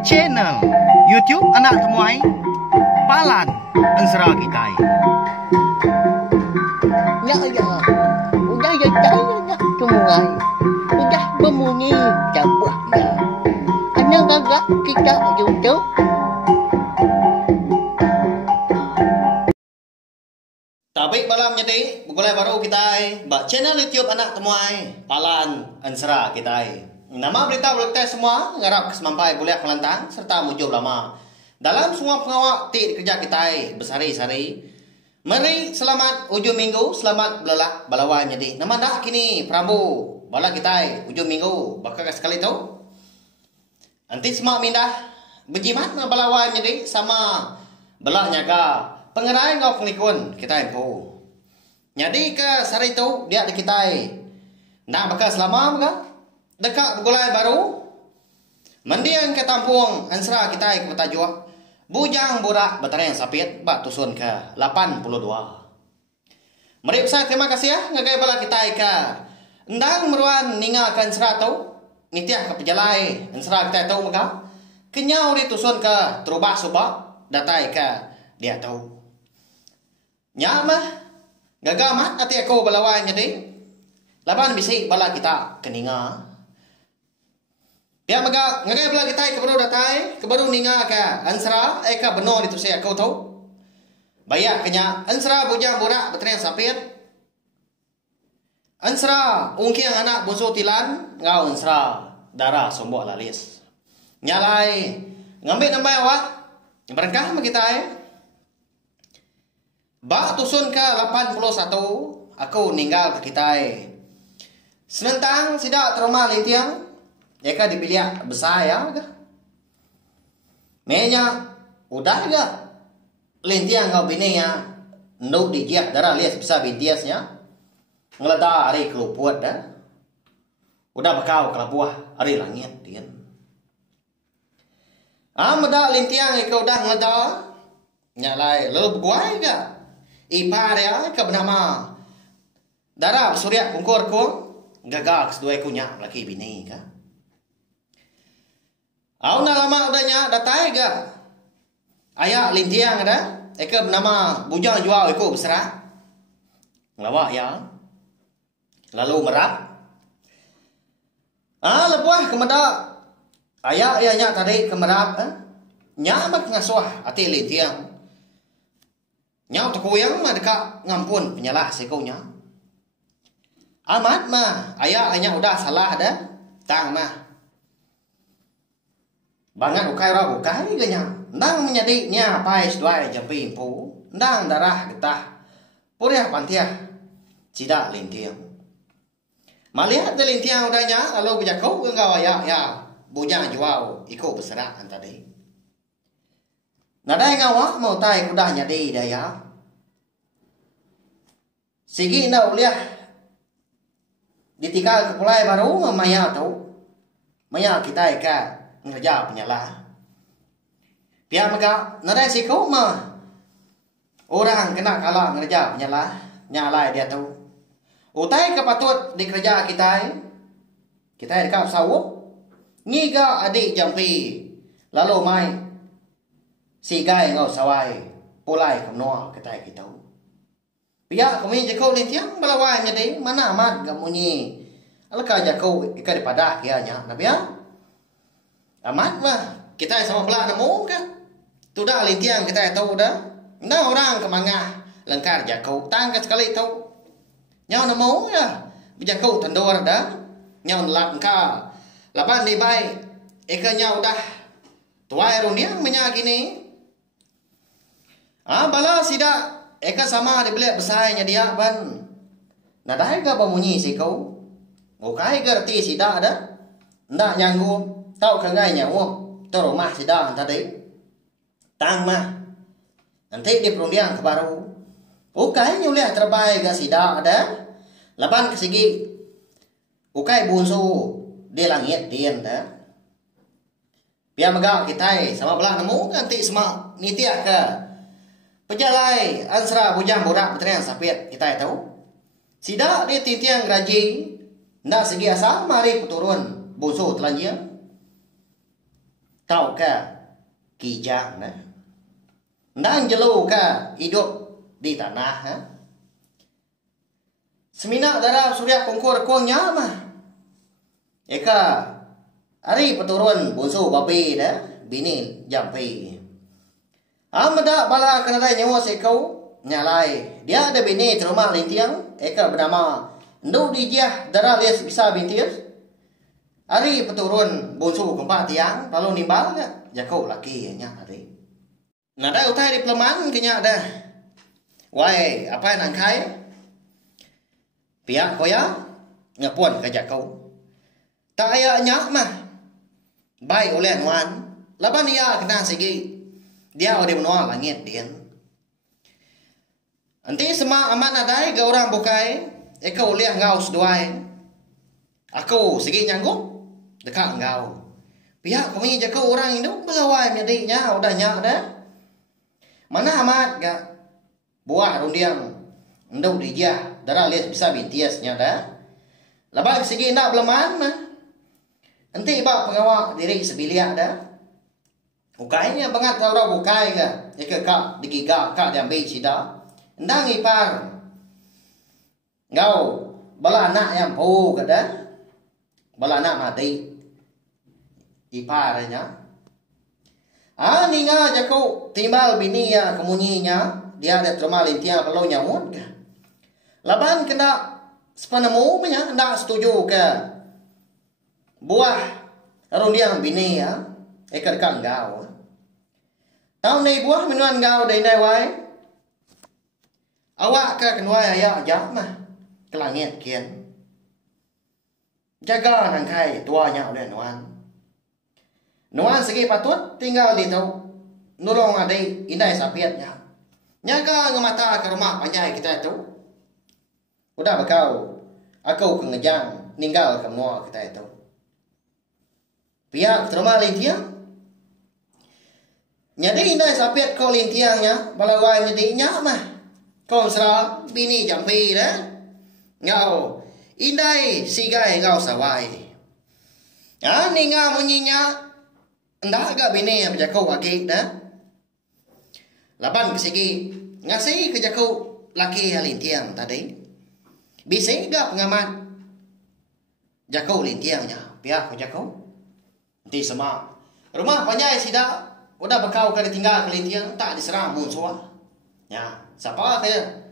Channel YouTube anak temuai Palan Ansara Kitai. Ya ya, udah ya nak temuai, udah berbunyi cabutnya. Anak gagak kita YouTube. Tabik malam jadi bukulai baru kita bak channel YouTube anak temuai Palan Ansara Kitai. Nama berita semua ngarap kesemampai boleh melantang serta mujub lama dalam semua pengawak ti kerja kita bersari-sari. Mari selamat ujung minggu, selamat belak balawai jadi. Nama dah kini Prabu bala kita ujung minggu bakal sekali tu. Nanti semua mindah berjimat balawai jadi sama belak nyaga pengerai ngau pengikun kita empu. Jadi ke sari tu dia di kita. Nak bakal selama bakal dekat begulai baru mendiang ke tampung Ansara kita ke Tajua bujang burak baterai sapit bak tusun ke 82. Mari besar terima kasih ya ngagai bala kita ke endang meruan ninga ke Ansara tu nitiah ke pejalai Ansara kita tu maka kenyau di tusun ke terubah subak datai ke dia tahu nyamah gagamat ati aku balawai jadi laban bisi bala kita keninga. Ya maka ngagai bala kita kebaru datai kebaru ninga ka Ansara eka benar itu saya kau tahu bayak kenya Ansara bujang burak baterai sapit Ansara ungkiang anak busu tilan ngau Ansara darah sombok lalis nyalai ngambil nambai awak berkah sama kita bak tusun ke 81 aku ninggal ke kita senentang sidak trauma litiang eka dipilih besar ya ke menya udah juga lentiang kau bini ya nuk digiap darah lias bisa bintiasnya ngelada hari keluput dah udah bakal kelabuah hari langit dia meda lentiang eka udah ngelada nyalai lalu berguai ke ipar ya ke bernama darah surya kungkur kung gagak sedua kunya laki bini ke Aku nak lama udahnya datai ke ayak lintiang ada eka bernama bujang jual iku besar ngelawak ya lalu merat lepuah kemada ayak ianya tadi kemerap nyamak ngasuh ati lintiang nyau tekuyang mah dekat ngampun penyalah sekunya amat mah ayak ianya udah salah dah tang mah bangat ukai ra ukai ganya ndang menjadi nya pai dua jampi impu ndang darah getah puriah pantiah tidak lintiang malihat de lintiang udahnya lalu bejakau engkau ya bujang jual iko besar tadi nadai ngawa mau tai kudah jadi daya sigi na uliah ditikal ke pulai baru maya tahu maya kita eka ngerja penyalah pihak maka nadai siku mah orang kena kalah ngerja penyalah nyalai dia tahu utai kepatut di kerja kita dekat sawuk ngiga adik jampi lalu mai si gai ngau sawai pulai kemnoa kita tahu pihak kami jakau lintiang balawai jadi mana amat gamunyi alaka jakau ika daripada kianya nabi ya amat mah kita sama pelak nemu kan tu dah lintiang kita tahu dah nah orang kemangah lengkar jakau tangkat sekali tahu nyau nemu ya berjakau tandor dah nyau lap ka lapan di baik eka nyau dah tuai runiang menyak gini bala sida eka sama dibeli besarnya dia ban nadai ka pamunyi si kau ngokai gerti sida ada ndak nyanggu tau kangai nyawo toro mah sidang tadi tang mah nanti di perundiang ke baru ukai nyuliah terbaik ga sidang ada laban kesigi ukai bunsu di langit dien dah biar megak kita sama belah nemu nanti semua nitiak ke pejalai Ansara bujang burak baterai sapit kita tahu sidak di titiang raji ndak segi asa mari turun bunsu telanjang tahu ke kijang nah. Ndang jelu ke hidup di tanah ha. Semina darah surya kongkor kuangnya mah. Eka hari peturun bonsu babi dah bini jampi. Amada bala kenada nyawa sekau nyalai. Dia ada bini terumah lintiang eka bernama Ndu dijah darah lias bisa bintir. Hari peturun bonsu keempat tiang lalu nimbal ke jakau laki nya hari. Nada utai di peleman kenya dah. Wai apa yang nangkai? Pihak koya ngapuan ke jakau. Tak aya nyak mah. Baik oleh nuan. Laban ia kena segi. Dia ode menua langit din. Anti sema amat nadai ke orang bukai. Eka oleh ngau seduai. Aku segi nyanggup. Dekat engkau. Pihak kami jakau orang itu belawai menyadiknya udah nyak dah. Mana amat gak buah rundiang ndau dijah darah lias bisa bintiasnya dah. Labak segi nak belaman mah. Enti bak pengawak diri sebiliak dah. Ukainya bangat orang bukai ke. Ika kak digigak kak diambil sida. Ndang ipar. Ngau bala anak yang pu ke dah. Bala anak mati. Iparnya. Ni nga jaku timbal bini ya kemunyinya dia ada terima lintia kalau nyamut ke. Laban kena sepanemu punya ndak setuju ke buah rundiang bini ya ekar kang gau. Tahun ni buah minuan gau dari nai wai. Awak ke kenwai ya ajak mah ke langit kian. Jaga nangkai tuanya udah nuan. Nuan segi patut tinggal di tau nulong adai indai sapiatnya. Nyaga ngemata ke rumah panjai kita itu. Udah bakau aku ke ngejang ninggal ke mua kita itu. Pihak terima lintiang. Nyadi indai sapiat kau lintiangnya balawai nyadinya mah. Kau serah bini jampi dah. Ngau indai sigai ngau sawai. Ninga munyinya endah agak bini yang berjakau wakil dah. Lapan kesegi ngasih ke jakau laki lintiang tadi. Bisa enggak pengamat jakau lintiangnya. Pihak ke jakau. Nanti sama. Rumah panjai sida. Udah bakau ke ditinggal ke lintiang. Tak diserang munsua. Ya. Siapa kaya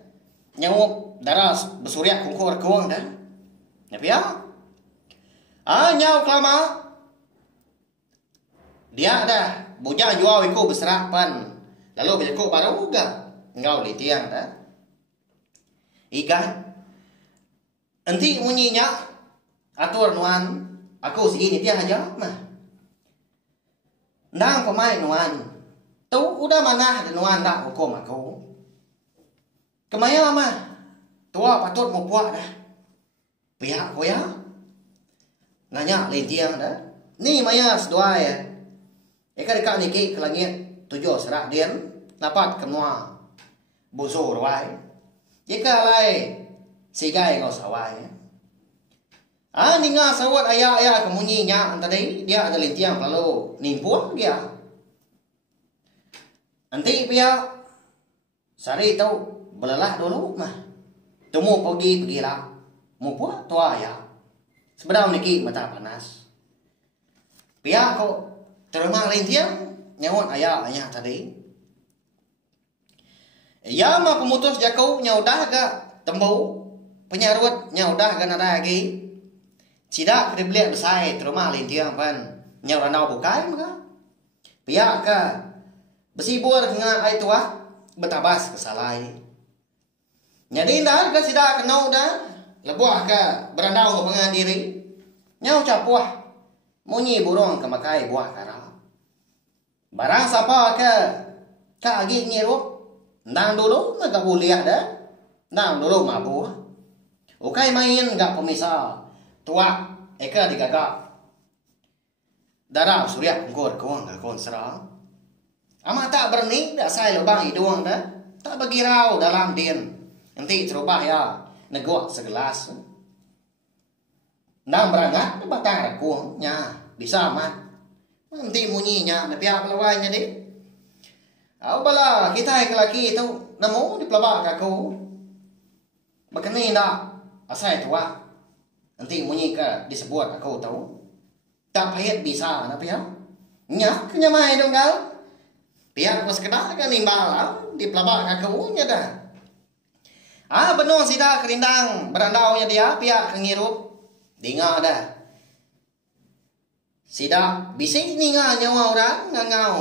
nyawuk darah bersuryak kongkor kuang dah. Ya pihak. Nyaw kelama. Dia ada bujang jual iku berserapan. Lalu berjaku baru juga. Engkau litiang dah. Ikan. Nanti munyinya. Atur nuan. Aku segini dia aja mah. Nang pemain nuan. Tu udah mana nuan tak hukum aku. Kemaya mah. Tua patut mau buat dah. Pihak ko ya. Nanya litiang dah. Ni maya sedua ya. Eka dekat niki ke langit tujuh serak dian dapat kemua busu rawai. Jika lai sigai ngau sawai. Ninga sawat ayah kemunyinya tadi dia ada lintiang lalu nimpuh dia. Nanti pihak sari tahu belelah dulu mah. Temu pergi lah. Mau buat tua ya. Sebenarnya niki mata panas. Pihak kok terima lintiang nyawon ayah tadi. Ya mah pemutus jakau nyaudah ga tembau penyarut nyaudah ga nada lagi. Tidak kedibeliak besai terima lintiang pan nyau ranau bukai maka. Pihak ka besibur dengan ai tua betabas kesalai. Jadi dah ka sida kenau dah lebuah ka berandau ke pengan diri. Nyau capuah munyi burung kemakai buah kara. Barang siapa ke agi ngirup. Nang dulu gak boleh ada. Nang dulu mabu. Ukai main gak pemisah. Tua eka digagak. Darah surya kongkor kuang gak konserang. Amat tak berani dah saya lubang hidung dah. Tak bagi rau dalam din. Nanti terubah ya. Negok segelas. Nang berangat batang kuang. Nya bisa amat. Nanti munyinya, na pihak pelawainya deh. Aku bala kita yang laki itu nemu di pelabak aku. Makanya nak asal itu nanti munyi ke disebut aku tahu. Tak payah bisa na pihak. Nya kenyamai dong kau. Pihak pas kena kan nimbal di pelabak aku nya dah. Benar sida kerindang berandaunya dia pihak kengirup. Dengar dah. Sida bising ninga nyawa orang ngangau.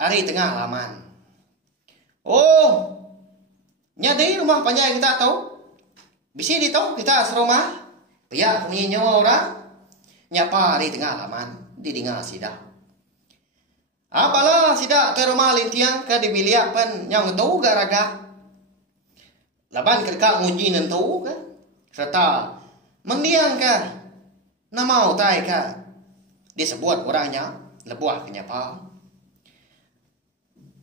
Hari tengah laman. Oh, nyadi rumah panjang kita tahu. Bisi di tahu kita serumah. Pihak punya nyawa orang. Nyapa hari tengah laman. Didengar sida. Apalah sida ke rumah lintiang ke dibiliak pen yang tahu garaga. Laban kerja nguji nentu kan. Serta mendiang kan. Nama utai kan. Disebut orangnya lebuah kenyapa.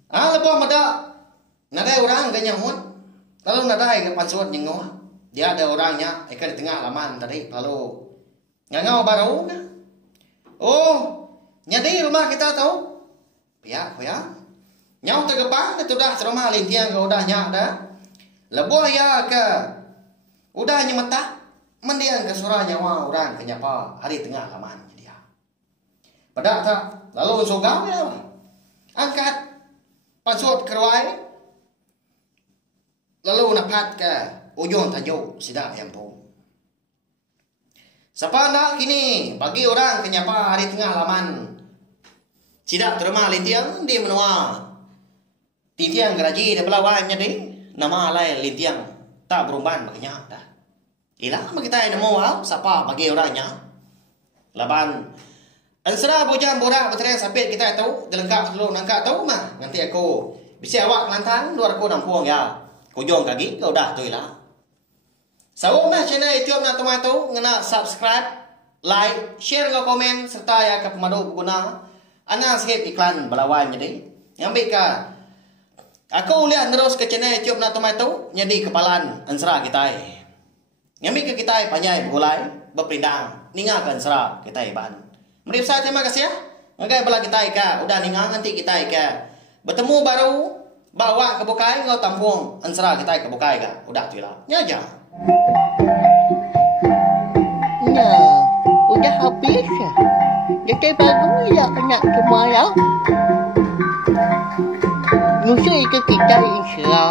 Lebuah medak. Nadai orang kenyamut. Lalu nadai ke pansut nyengau. Dia ada orangnya di tengah laman tadi. Lalu ngangau baru kan. Oh, nyadi rumah kita tahu. Pihak. Nyau tergepang itu dah serumah lintiang ke udahnya dah. Lebuah ya ke udah nyemetak mendiang ke surah nyawa orang kenyapa hari tengah laman dia. Pada tak lalu sogam ya angkat pansut kerwai lalu napat ke ujung tajuk sidak yang pun. Siapa nak kini bagi orang kenyapa hari tengah laman sidak terima lintiang di menua lintiang geraji di belawainya deh. Nama lain lintiang tak berumban makanya dah. Ilah kita yang nemu siapa bagi orangnya. Laban ansara bojan borak berterai sampai kita tahu dilengkap dulu nangka tahu mah. Nanti aku bisa awak lantang luar aku nampuang ya. Kujung kaki kau dah tu ilah. Sawung mah channel YouTube na tomato ngena subscribe, like, share ngau komen serta ya ke pemadu guna. Ana skip iklan belawan jadi. Ngambil ka aku lihat terus ke channel YouTube na tomato jadi kepalan ansara kita. Ngambil ke kita panjai bergulai berpindang ningakan ansara kita ban. Mari saya terima kasih ya. Ngagai bala kita udah ningang nanti kita bertemu baru bawa ke bukai ngau tampung ansara kita ke bukai udah tu lah. Ya aja. Nah, udah habis ya. Jadi bagus ya anak semua ya. Musuh itu kita insya